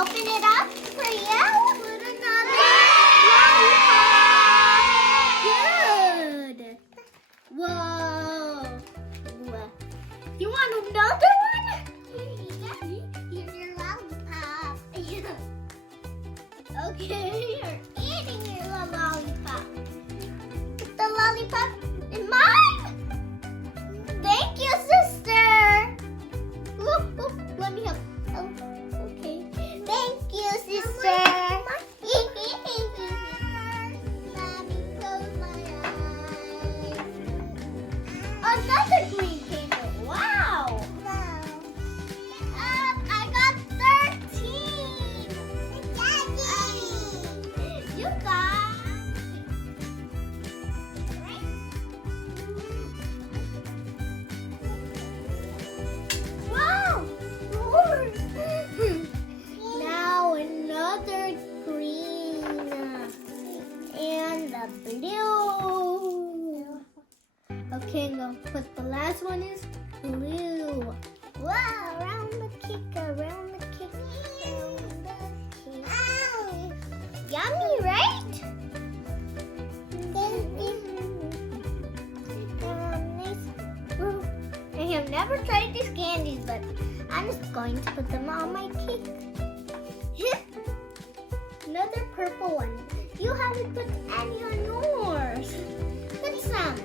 open it up for you. Put another lollipop. Good. Whoa. You want another one? Here's your lollipop. Okay, you're eating your lollipop. Put the lollipop in mine. Thank you, sister. Look, let me help. Oh, okay. Thank you, sister. Mommy, close my eyes. Another green candle. Wow. I got 13. You got. Wow! More! Now another green and the blue. Okay, I'm gonna put the last one is blue. Wow! Around the cake, around the cake, around the cake. Yummy, right? I have never tried these candies, but I'm just going to put them on my cake. Another purple one. You haven't put any on yours. Put some.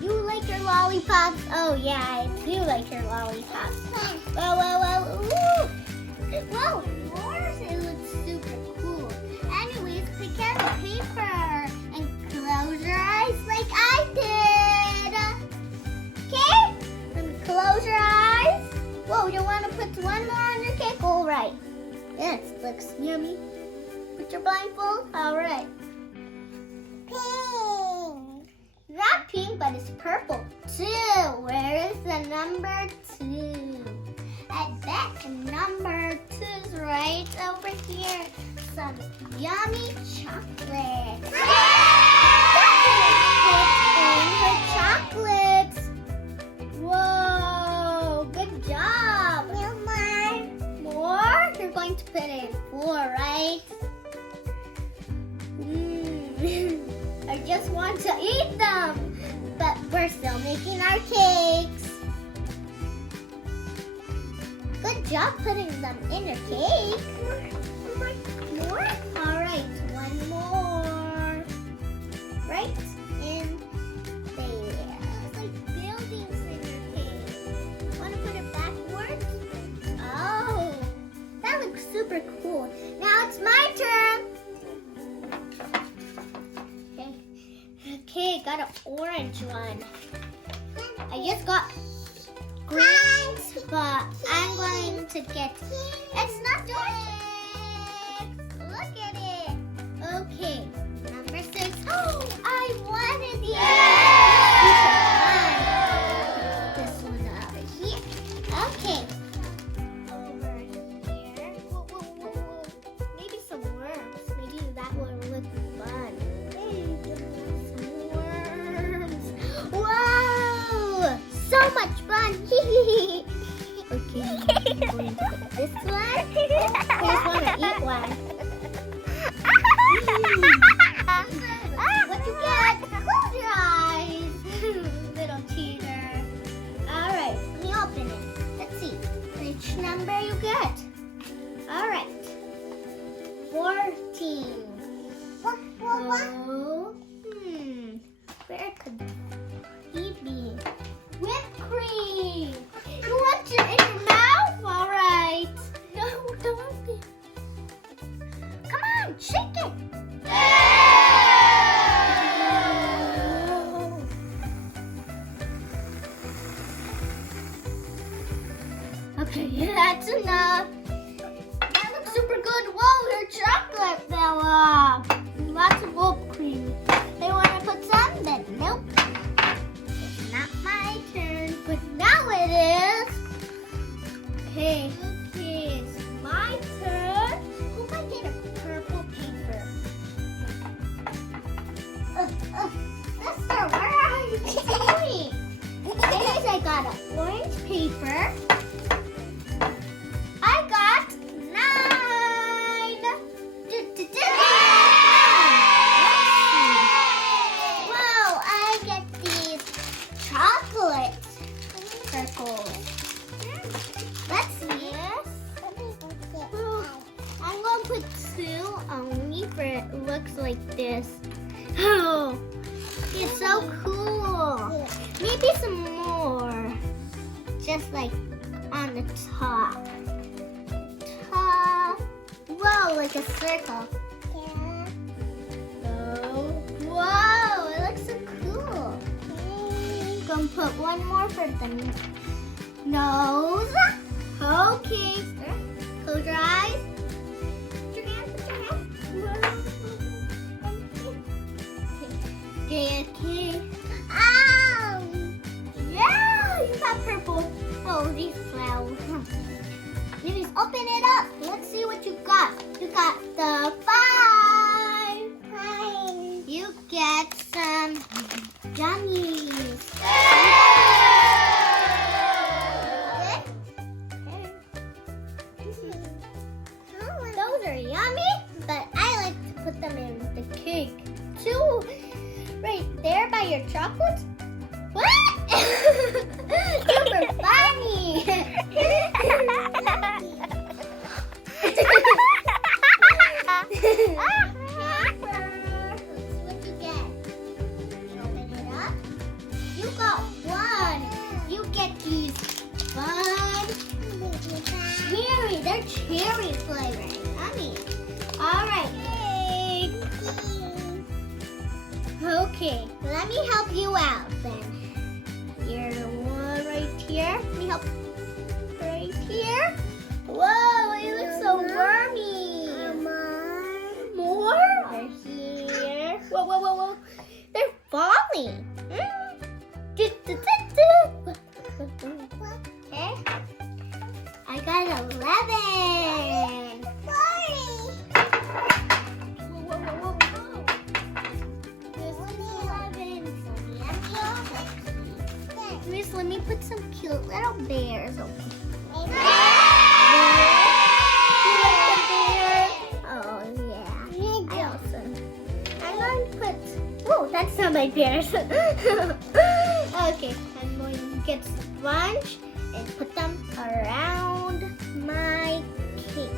You like your lollipops? Oh yeah, I do like your lollipops. Whoa, whoa, whoa. Ooh. Whoa, yours, it looks super cool. Anyways, pick out the paper and close your eyes like I did. Okay? And close your eyes. Whoa, you want to put one more on your cake? All right. Yes, looks yummy. Put your blindfold. All right. Pink. Not pink, but it's purple too. Where is the number 2? I bet the number 2 is right over here. Some yummy chocolate. Chocolates. Whoa, good job. More? You're going to put it in 4, right? I just want to eat them. But we're still making our cakes. Good job putting them in your cake. More? All right, one more. Right in there. It's like buildings in your cake. Want to put it backwards? Oh, that looks super cool. Now it's my turn. Okay, got an orange one. I just got greens, but I'm going to get. It's not yours. Look at it. Okay, number 6. Oh, I wanted it. This one over here. Okay. Over here. Whoa. Maybe some worms. Maybe that will look fun. Some worms. Whoa! So much fun. Okay, I'm going to put this one. I just want to eat one. What you get? Close your eyes. Little cheater. Alright, let me open it. Let's see which number you get. Alright. 14. Oh, where could he be? Whipped cream. You want it in your mouth? Alright. No, don't be. Come on, shake it. Okay, that's enough. That looks super good. Whoa, your chocolate fell off. Lots of whipped cream. They want to put some, but nope. It's not my turn, but now it is. Okay, it's my turn. Hope I get a purple paper. Sister, where are you going? Anyways, I got an orange paper. I got 9. looks like this. Oh, it's so cool. Maybe some more. Just like on the top. Top. Whoa, like a circle. Yeah. Oh, whoa, it looks so cool. Gonna put one more for the nose. Okay. Close your eyes. Put your hand. Okay. Ow! Yeah, you got purple. Oh, these flowers. Maybe open it up. Let's see what you got. You got the 5. You get some gummies. Those are yummy, but I like to put them in the cake too. Right there by your chocolates. What? Super funny. What you get? Open it up. You got 1. You get these fun cherry. They're cherry flavored. Yummy. All right. Okay, let me help you out then. Here's one right here. Let me help. Right here. Whoa, it looks so wormy. More? They're here. Whoa. They're falling. Okay. I got 11. Let me put some cute little bears over here. You like the bear? Oh yeah. I also. I'm going to put. Oh, that's not my bears. Okay, I'm going to get sponge and put them around my cake.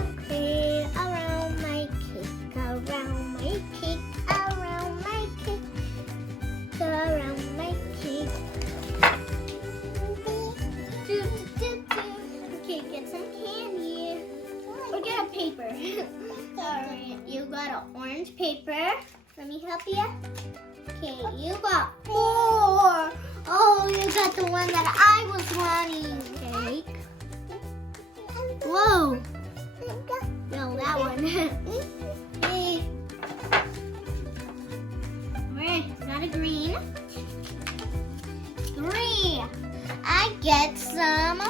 Okay, around my cake, around my cake, around my cake. Around my cake. Okay, get some candy. Or get a paper. Alright, you got an orange paper. Let me help you. Okay, you got 4. Oh, you got the one that I was wanting. Cake. Whoa. No, that one. Okay. Alright, got a green. I get some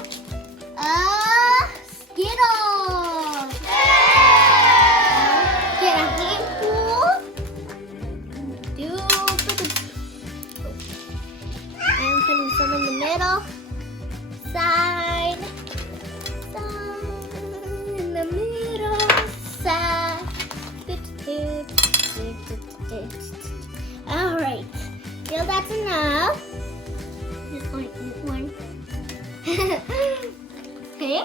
Skittles. Get a handful. I'm putting some in the middle. Side. In the middle. Side. All right. Feel that's enough. Just going to eat one. Okay.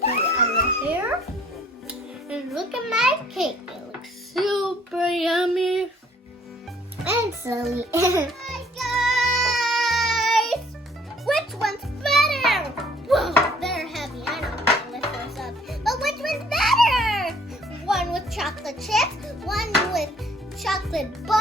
Put it over here. And look at my cake. It looks super yummy. And silly. Hi guys! Which one's better? Whoa, they're heavy. I don't want to lift those up. But which one's better? One with chocolate chips, one with chocolate bar.